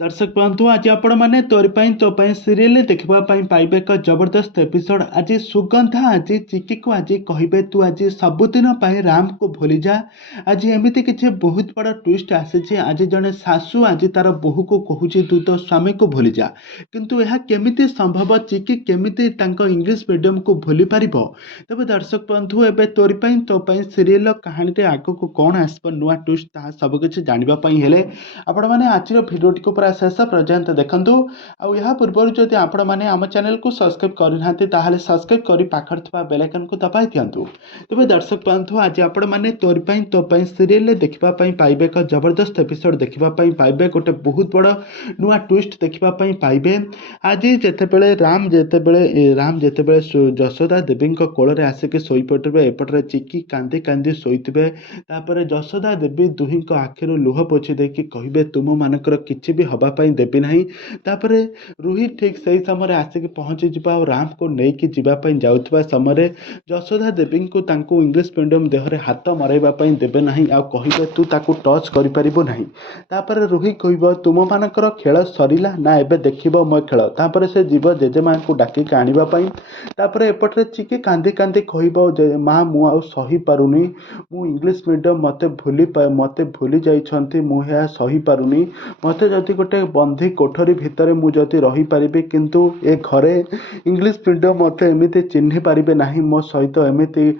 दर्शक बंधु आज आपण मैंने तोरी तो सीरियल देखा पाइबे एक जबरदस्त एपिसोड। आज सुगंधा आज चिकी को आज कहे तू आज सबुदिन राम को भूली जा। आज एमती किसी बहुत बड़ा ट्विस्ट आसी। आज जड़े शाशु आज तार बोहू को कहूँ तू तो स्वामी को भूली जा, किंतु यह केमिति संभव? चिकी केमिति इंग्लिश मीडियम को भूली पार? तेज दर्शक बंधु एवं तोरी तो सीरियल कहानी आग को कौन आसब नुआ ट्विस्ट ता सबकि जानवाई आपण मैंने आज भिडियोटी को पूरा शेष पर्यंत देखंतु। आउ या पूर्व जदि आपण मैंने आम चैनल को सब्सक्राइब करना ताहले सब्सक्राइब करी पाखर थवा बेल आइकन को दबाई दियंतु। तेज दर्शक बंधु आज आपण मैंने तोरी तो सीरियल देखा पाइबे एक जबरदस्त एपिसोड देखा पाइबे गोटे बहुत बड़ नुआ ट्विस्ट देखा पाइबे। आज जितेबले राम जितेबले जशोदा देवी कोल आसिक शोई पड़े, एपटे चिकी कांदी कांदी शोथे। तापर जशोदा देवी दुही आखिर लुह पोछि देकी कहे तुम मानकर किसी भी हवापाई देवी ना। तापर रुही ठीक से समय आसिक पहुँची जा राम को लेकिन जावाई जाऊा समय जशोदा देवी को इंग्लिश मीडियम देहरे हाथ मरवाई देवे ना, कहे तू ताकू टच कर। रुही कह तुम मानकर खेल सरला ना एबे देखिब मो खेल। तापर से जीव जेजेमा को डाकिक आने। तापर एपटे चिकी कांदी कांदी कह माँ मु आ सही पारुनी, मु इंग्लिश मीडियम मते भूली जाइछंती, मुझे सही पारुनी। मते जदि गोटे बंधी कोठरी भितर मुझे रही पारिबे, किंतु ए घरे इंग्लिश मीडियम मते एमिति चिन्हि पारिबे नाही, मो सहित एमिति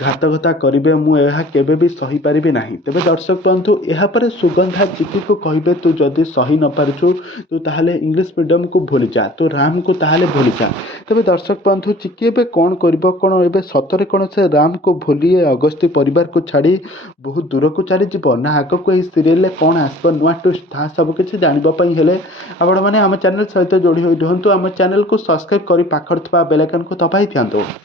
घातकता करिवे, मु एहा केबे भी सही पारिबे नाही। तेबे दर्शक बंधु एहा परे सुगंधा चिकी को कहिबे तू जदि सही न पारछु तू ताहाले इंग्लिश मीडियम को भूली जा, तू राम को ताहाले भूली जा। तेबे दर्शक बंधु चिकी एबे कोन करिबो, कोन एबे सतरे कोन से राम को भूली अगस्ती परिवार को छाड़ी बहुत दूर को चली जीव ना आग को सीरियल कौन आसब नुआ ट्विस्ट ता सबकि जानवाई हेले आपण मैंने आम चैनल सहित जोड़ी हुई रुहतु। आम चैनल को सब्सक्राइब कर पाखर थवा बेल आइकन को दबाई दियंतु।